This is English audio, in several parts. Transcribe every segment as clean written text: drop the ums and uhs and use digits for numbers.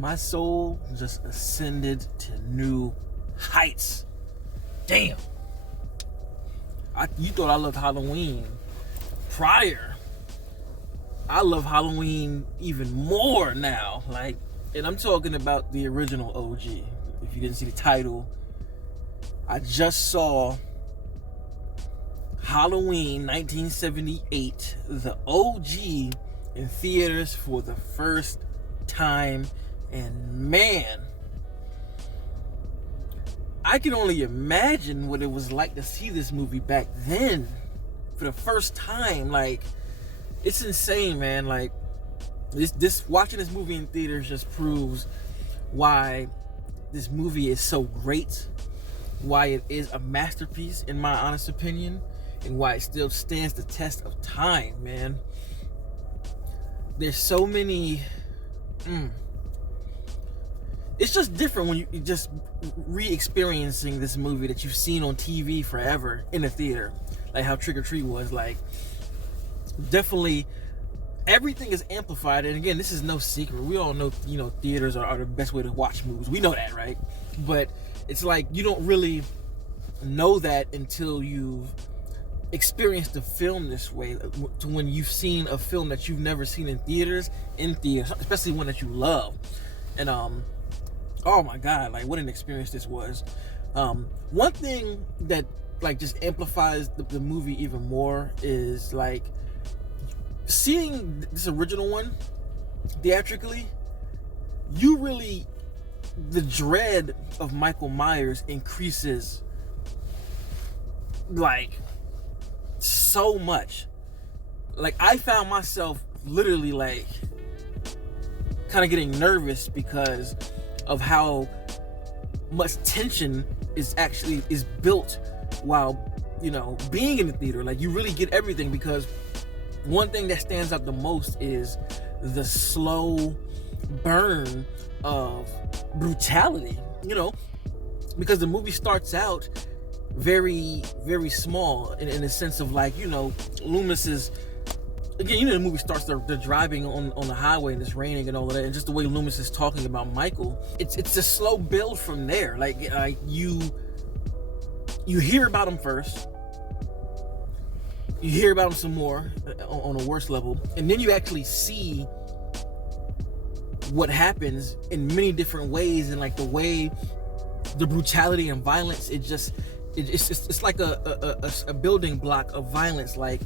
my soul just ascended to new heights. Damn. You thought I loved Halloween prior. I love Halloween even more now. Like, and I'm talking about the original OG. If you didn't see the title, I just saw Halloween 1978, the OG, in theaters for the first time, and man, I can only imagine what it was like to see this movie back then for the first time. Like, it's insane, man. Like, this watching this movie in theaters just proves why this movie is so great, why it is a masterpiece in my honest opinion, and why it still stands the test of time, man. There's so many it's just different when you just re-experiencing this movie that you've seen on TV forever in the theater, like how Trick or Treat was. Like, definitely everything is amplified. And again, this is no secret, we all know, you know, theaters are the best way to watch movies. We know that, right? But it's like you don't really know that until you've experienced the film this way, to when you've seen a film that you've never seen in theaters, especially one that you love. And oh my god, like, what an experience this was. One thing that like just amplifies the movie even more is like seeing this original one theatrically. You really, the dread of Michael Myers increases like so much. Like, I found myself literally like kind of getting nervous because of how much tension is built while, you know, being in the theater. Like, you really get everything, because one thing that stands out the most is the slow burn of brutality, you know, because the movie starts out very, very small in the sense of, like, you know, Loomis is, again, you know, the movie starts, they're driving on the highway and it's raining and all of that, and just the way Loomis is talking about Michael, it's a slow build from there. Like you hear about him first, you hear about him some more on a worse level, and then you actually see what happens in many different ways, and like the way the brutality and violence, it's like a building block of violence. Like,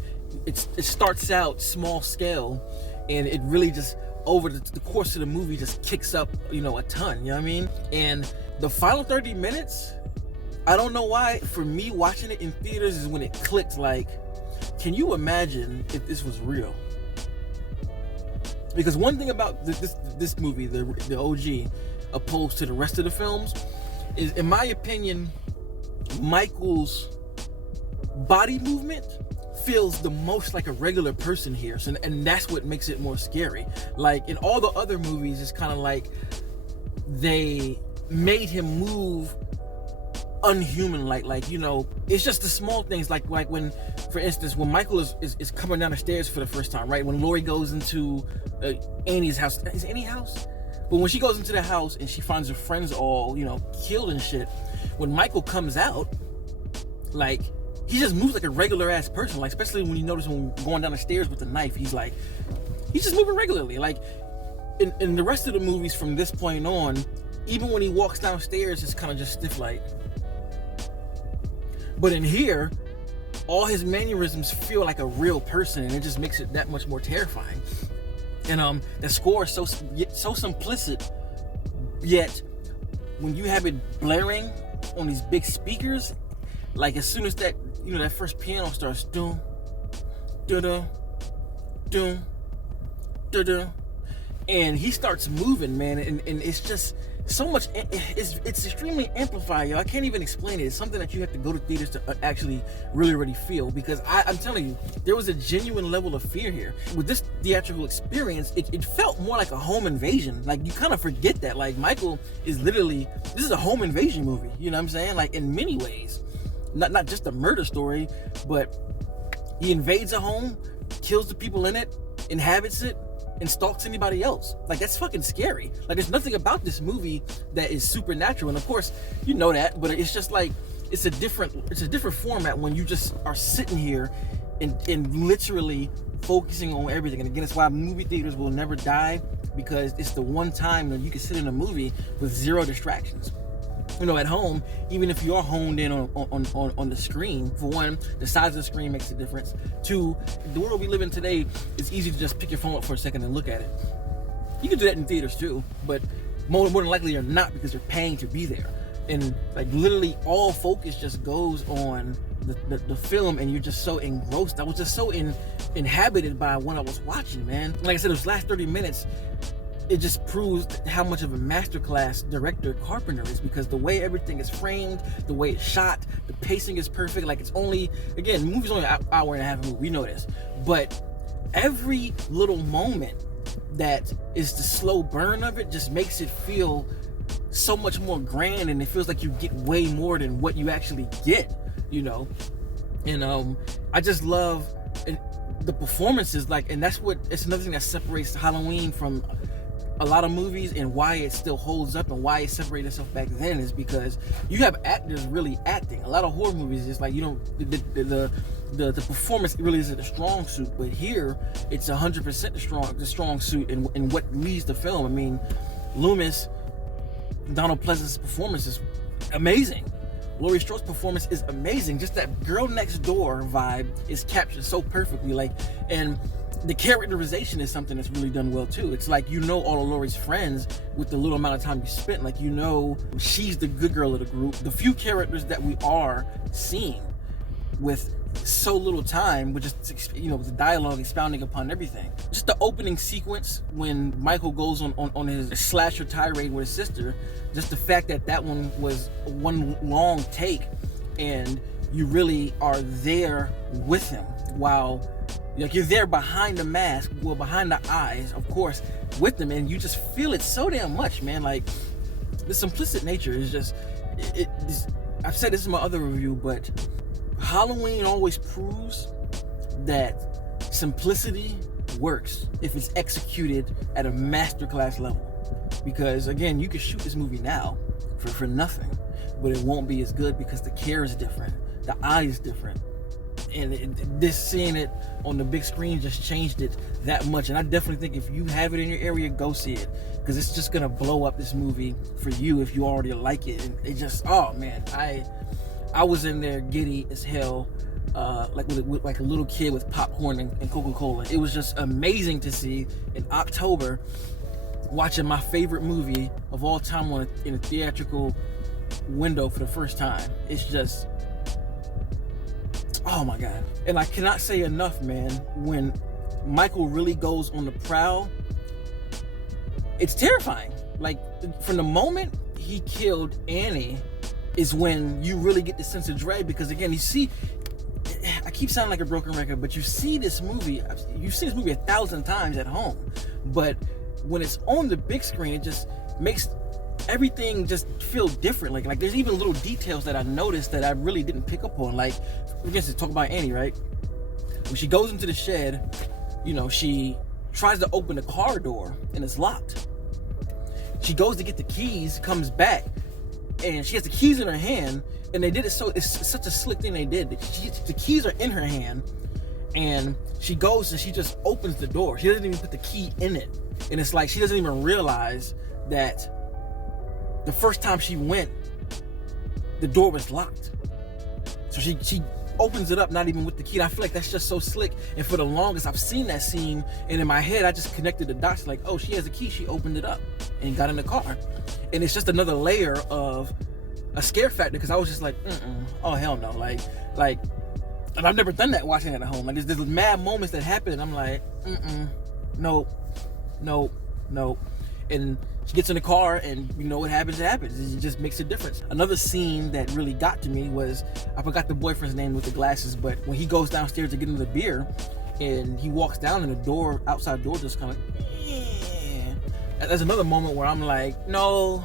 it starts out small scale, and it really just over the course of the movie just kicks up, you know, a ton. You know what I mean? And the final 30 minutes, I don't know why, for me watching it in theaters is when it clicked. Like, can you imagine if this was real? Because one thing about this movie, the OG, opposed to the rest of the films, is, in my opinion, Michael's body movement feels the most like a regular person here, and that's what makes it more scary. Like, in all the other movies, it's kind of like they made him move unhuman, like, you know, it's just the small things, like when, for instance, when Michael is coming down the stairs for the first time, right? When Laurie goes into Annie's house, is Annie's house? But when she goes into the house and she finds her friends all, you know, killed and shit, when Michael comes out, like, he just moves like a regular ass person. Like, especially when you notice when going down the stairs with the knife, he's just moving regularly. Like, in the rest of the movies from this point on, even when he walks downstairs, it's kind of just stiff like. But in here, all his mannerisms feel like a real person, and it just makes it that much more terrifying. And the score is so simplistic, yet when you have it blaring on these big speakers, like, as soon as that, you know, that first piano starts, doom, da-da, doom, da-da, and he starts moving, man, and it's just so much, it's extremely amplified, yo. I can't even explain it. It's something that you have to go to theaters to actually really feel, because I'm telling you, there was a genuine level of fear here. With this theatrical experience, it felt more like a home invasion. Like, you kind of forget that, like, Michael is literally, this is a home invasion movie, you know what I'm saying? Like, in many ways. Not just a murder story, but he invades a home, kills the people in it, inhabits it, and stalks anybody else. Like, that's fucking scary. Like, there's nothing about this movie that is supernatural, and of course you know that, but it's just like it's a different format when you just are sitting here and literally focusing on everything. And again, it's why movie theaters will never die, because it's the one time that you can sit in a movie with zero distractions. You know, at home, even if you are honed in on the screen, for one, the size of the screen makes a difference. Two, the world we live in today, it's easy to just pick your phone up for a second and look at it. You can do that in theaters too, but more than likely you're not, because you're paying to be there. And like literally all focus just goes on the film, and you're just so engrossed. I was just so inhabited by what I was watching, man. Like I said, those last 30 minutes, it just proves how much of a masterclass director Carpenter is, because the way everything is framed, the way it's shot, the pacing is perfect. Like, it's only, again, the movie's only an hour and a half movie, we know this, but every little moment that is the slow burn of it just makes it feel so much more grand, and it feels like you get way more than what you actually get, you know. And I just love the performances, like, and that's what, it's another thing that separates Halloween from a lot of movies, and why it still holds up and why it separated itself back then, is because you have actors really acting. A lot of horror movies, it's like, you don't, the performance really isn't a strong suit, but here it's 100% the strong suit in what leads the film. I mean, Loomis, Donald Pleasance's performance is amazing. Laurie Strode's performance is amazing. Just that girl next door vibe is captured so perfectly. Like, and the characterization is something that's really done well too. It's like, you know, all of Laurie's friends with the little amount of time you spent. Like, you know, she's the good girl of the group. The few characters that we are seeing with so little time, with just, you know, the dialogue expounding upon everything. Just the opening sequence when Michael goes on his slasher tirade with his sister, just the fact that one was one long take, and you really are there with him, while like you're there behind the mask, well, behind the eyes, of course, with them, and you just feel it so damn much, man. Like, the simplistic nature is just, I've said this in my other review, but Halloween always proves that simplicity works if it's executed at a masterclass level. Because again, you can shoot this movie now for nothing, but it won't be as good because the care is different, the eye is different, and seeing it on the big screen just changed it that much. And I definitely think if you have it in your area, go see it, because it's just gonna blow up this movie for you if you already like it. And it just, oh man, I was in there giddy as hell, like a little kid with popcorn and Coca-Cola. It was just amazing to see in October, watching my favorite movie of all time in a theatrical window for the first time. It's just, oh my God. And I cannot say enough, man, when Michael really goes on the prowl, it's terrifying. Like, from the moment he killed Annie is when you really get the sense of dread, because again, you see, I keep sounding like a broken record, but you see this movie, you've seen this movie 1,000 times at home, but when it's on the big screen, it just makes everything just feel different. Like there's even little details that I noticed that I really didn't pick up on. Like, for instance, talk about Annie, right? When she goes into the shed, you know, she tries to open the car door and it's locked. She goes to get the keys, comes back, and she has the keys in her hand, and they did it so, it's such a slick thing they did. The keys are in her hand, and she goes and she just opens the door. She doesn't even put the key in it. And it's like she doesn't even realize that the first time she went, the door was locked. So she opens it up, not even with the key. And I feel like that's just so slick. And for the longest, I've seen that scene, and in my head, I just connected the dots. Like, oh, she has a key. She opened it up and got in the car. And it's just another layer of a scare factor, because I was just like, oh hell no, like, and I've never done that watching it at home. Like, there's mad moments that happen, and I'm like, nope. And she gets in the car, and you know what happens, it happens. It just makes a difference. Another scene that really got to me was, I forgot the boyfriend's name with the glasses, but when he goes downstairs to get into the beer, and he walks down, and the outside door just kind of, There's another moment where I'm like, no,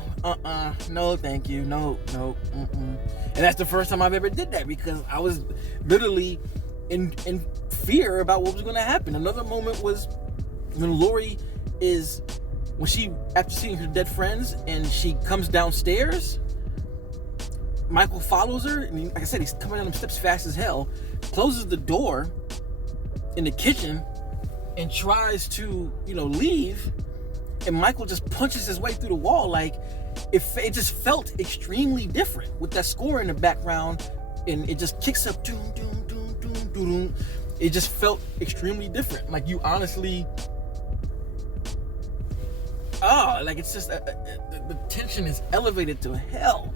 no, thank you, no, and that's the first time I've ever did that, because I was literally in fear about what was going to happen. Another moment was when Laurie is, when she, after seeing her dead friends and she comes downstairs, Michael follows her, and like I said, he's coming down them steps fast as hell, closes the door in the kitchen and tries to, leave, and Michael just punches his way through the wall. Like, it just felt extremely different with that score in the background, and it just kicks up, doom, doom, doom, doom, doom. It just felt extremely different. Like, you honestly, it's just, the tension is elevated to hell.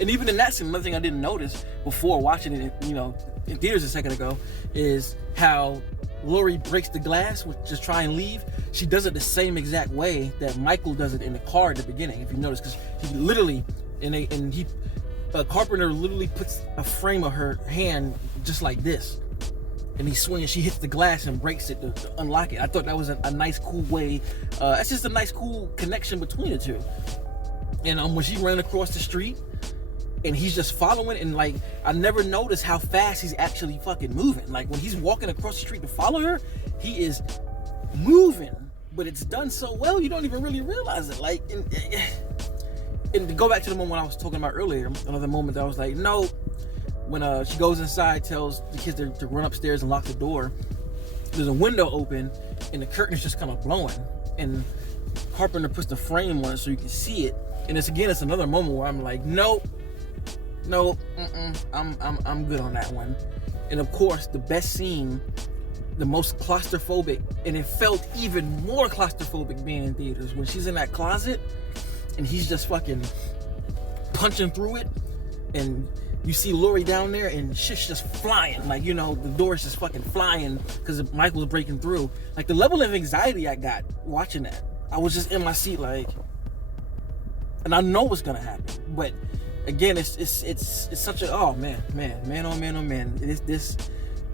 And even in that scene, another thing I didn't notice before watching it, in theaters a second ago, is how Laurie breaks the glass with just try and leave. She does it the same exact way that Michael does it in the car at the beginning, if you notice, because he literally, Carpenter literally puts a frame of her hand just like this, and he swings, she hits the glass and breaks it to unlock it. I thought that was a nice, cool way. That's just a nice, cool connection between the two. And when she ran across the street, and he's just following, and like, I never noticed how fast he's actually fucking moving. Like, when he's walking across the street to follow her, he is moving, but it's done so well you don't even really realize it. Like, and to go back to the moment I was talking about earlier, another moment that I was like, no, when she goes inside, tells the kids to run upstairs and lock the door, there's a window open and the curtain is just kind of blowing, and Carpenter puts the frame on it so you can see it. And it's another moment where I'm like, nope, I'm good on that one. And of course, the best scene, the most claustrophobic, and it felt even more claustrophobic being in theaters, when she's in that closet and he's just fucking punching through it, and you see Laurie down there and shit's just flying, like, the door's just fucking flying because Michael's breaking through. Like, the level of anxiety I got watching that, I was just in my seat, like, and I know what's gonna happen, but again, it's such a, oh man, this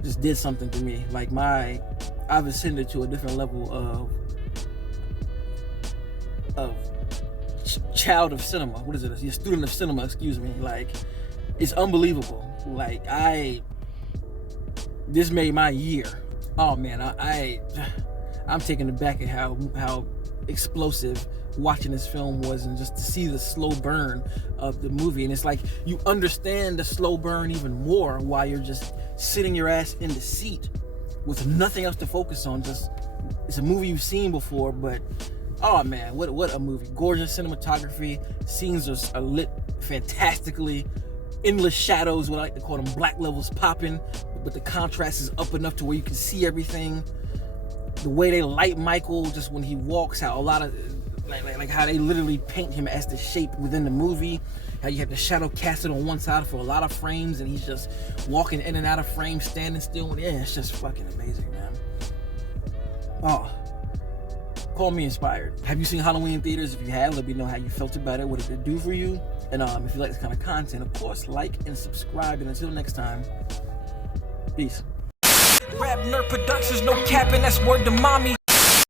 just did something to me. Like, I've ascended to a different level of child of cinema. What is it? A student of cinema, excuse me. Like, it's unbelievable. Like, this made my year. Oh man, I'm taken aback at how explosive watching this film was, and just to see the slow burn of the movie. And it's like, you understand the slow burn even more while you're just sitting your ass in the seat with nothing else to focus on. Just, it's a movie you've seen before, but oh man, what a movie. Gorgeous cinematography, scenes are lit fantastically, endless shadows, what I like to call them, black levels popping, but the contrast is up enough to where you can see everything. The way they light Michael just when he walks, how a lot of like how they literally paint him as the shape within the movie, how you have the shadow casted on one side for a lot of frames, and he's just walking in and out of frames, standing still. Yeah, it's just fucking amazing, man. Oh, call me inspired. Have you seen Halloween in theaters? If you have, let me know how you felt about it. What did it do for you? And if you like this kind of content, of course, like and subscribe. And until next time, peace. RapNerd Productions, no capping, that's word to mommy.